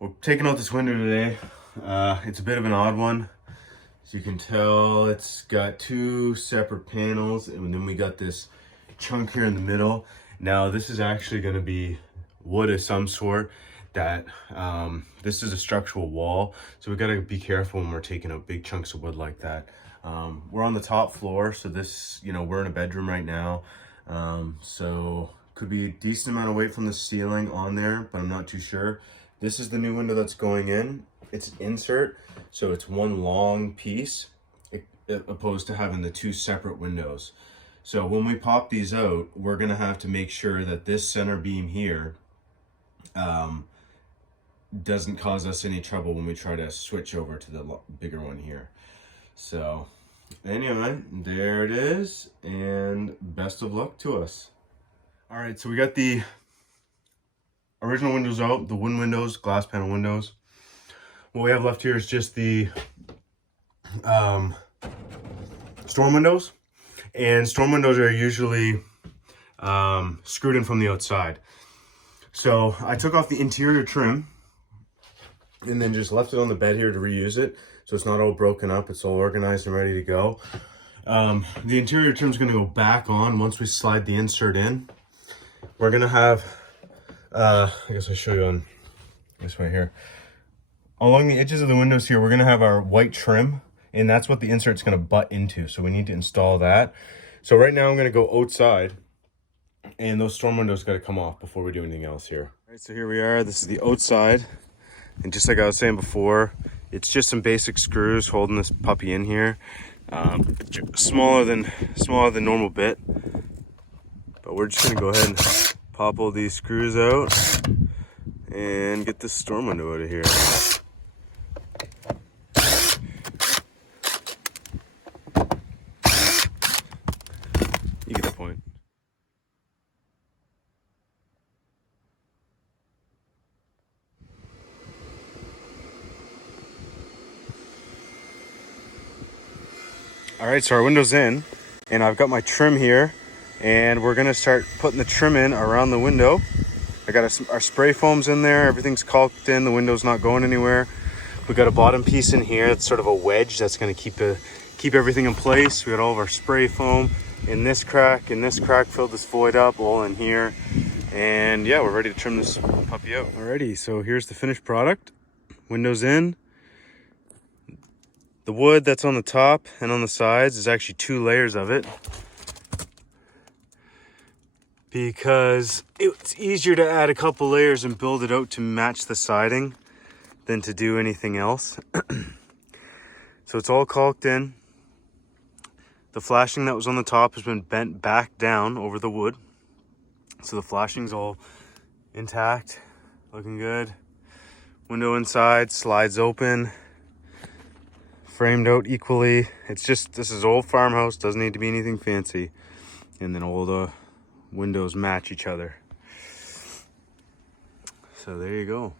We're taking out this window today. It's a bit of an odd one. As you can tell, it's got two separate panels, and then we got this chunk here in the middle. Now this is actually going to be wood of some sort that this is a structural wall, so we got to be careful when we're taking out big chunks of wood like that. We're on the top floor, so this, we're in a bedroom right now, so could be a decent amount of weight from the ceiling on there, but I'm not too sure. This is the new window that's going in. It's an insert, so it's one long piece opposed to having the two separate windows. So when we pop these out, we're gonna have to make sure that this center beam here doesn't cause us any trouble when we try to switch over to the bigger one here. So anyway, there it is, and best of luck to us. All right, so we got the original windows out, the wooden windows, glass panel windows. What we have left here is just the storm windows, and storm windows are usually screwed in from the outside. So I took off the interior trim and then just left it on the bed here to reuse it, so it's not all broken up, it's all organized and ready to go. The interior trim is going to go back on once we slide the insert in. We're going to have I guess I'll show you on this right here. Along the edges of the windows here, we're going to have our white trim, and that's what the insert's going to butt into, so we need to install that. So right now I'm going to go outside, and those storm windows got to come off before we do anything else here. All right, so here we are. This is the outside, and just like I was saying before, it's just some basic screws holding this puppy in here. Smaller than normal bit, but we're just going to go ahead and pop all these screws out and get this storm window out of here. You get the point. All right, so our window's in, and I've got my trim here, and we're gonna start putting the trim in around the window. I got our spray foams in there, everything's caulked in, the window's not going anywhere. We got a bottom piece in here, it's sort of a wedge that's gonna keep everything in place. We got all of our spray foam in this crack, filled this void up, all in here. And yeah, we're ready to trim this puppy out. Alrighty, so here's the finished product. Windows in. The wood that's on the top and on the sides is actually 2 layers of it, because it's easier to add a couple layers and build it out to match the siding than to do anything else. So it's all caulked in. The flashing that was on the top has been bent back down over the wood, so the flashing's all intact, looking good. Window inside slides open, framed out equally. It's just, this is old farmhouse, doesn't need to be anything fancy. And then all the windows match each other. So there you go.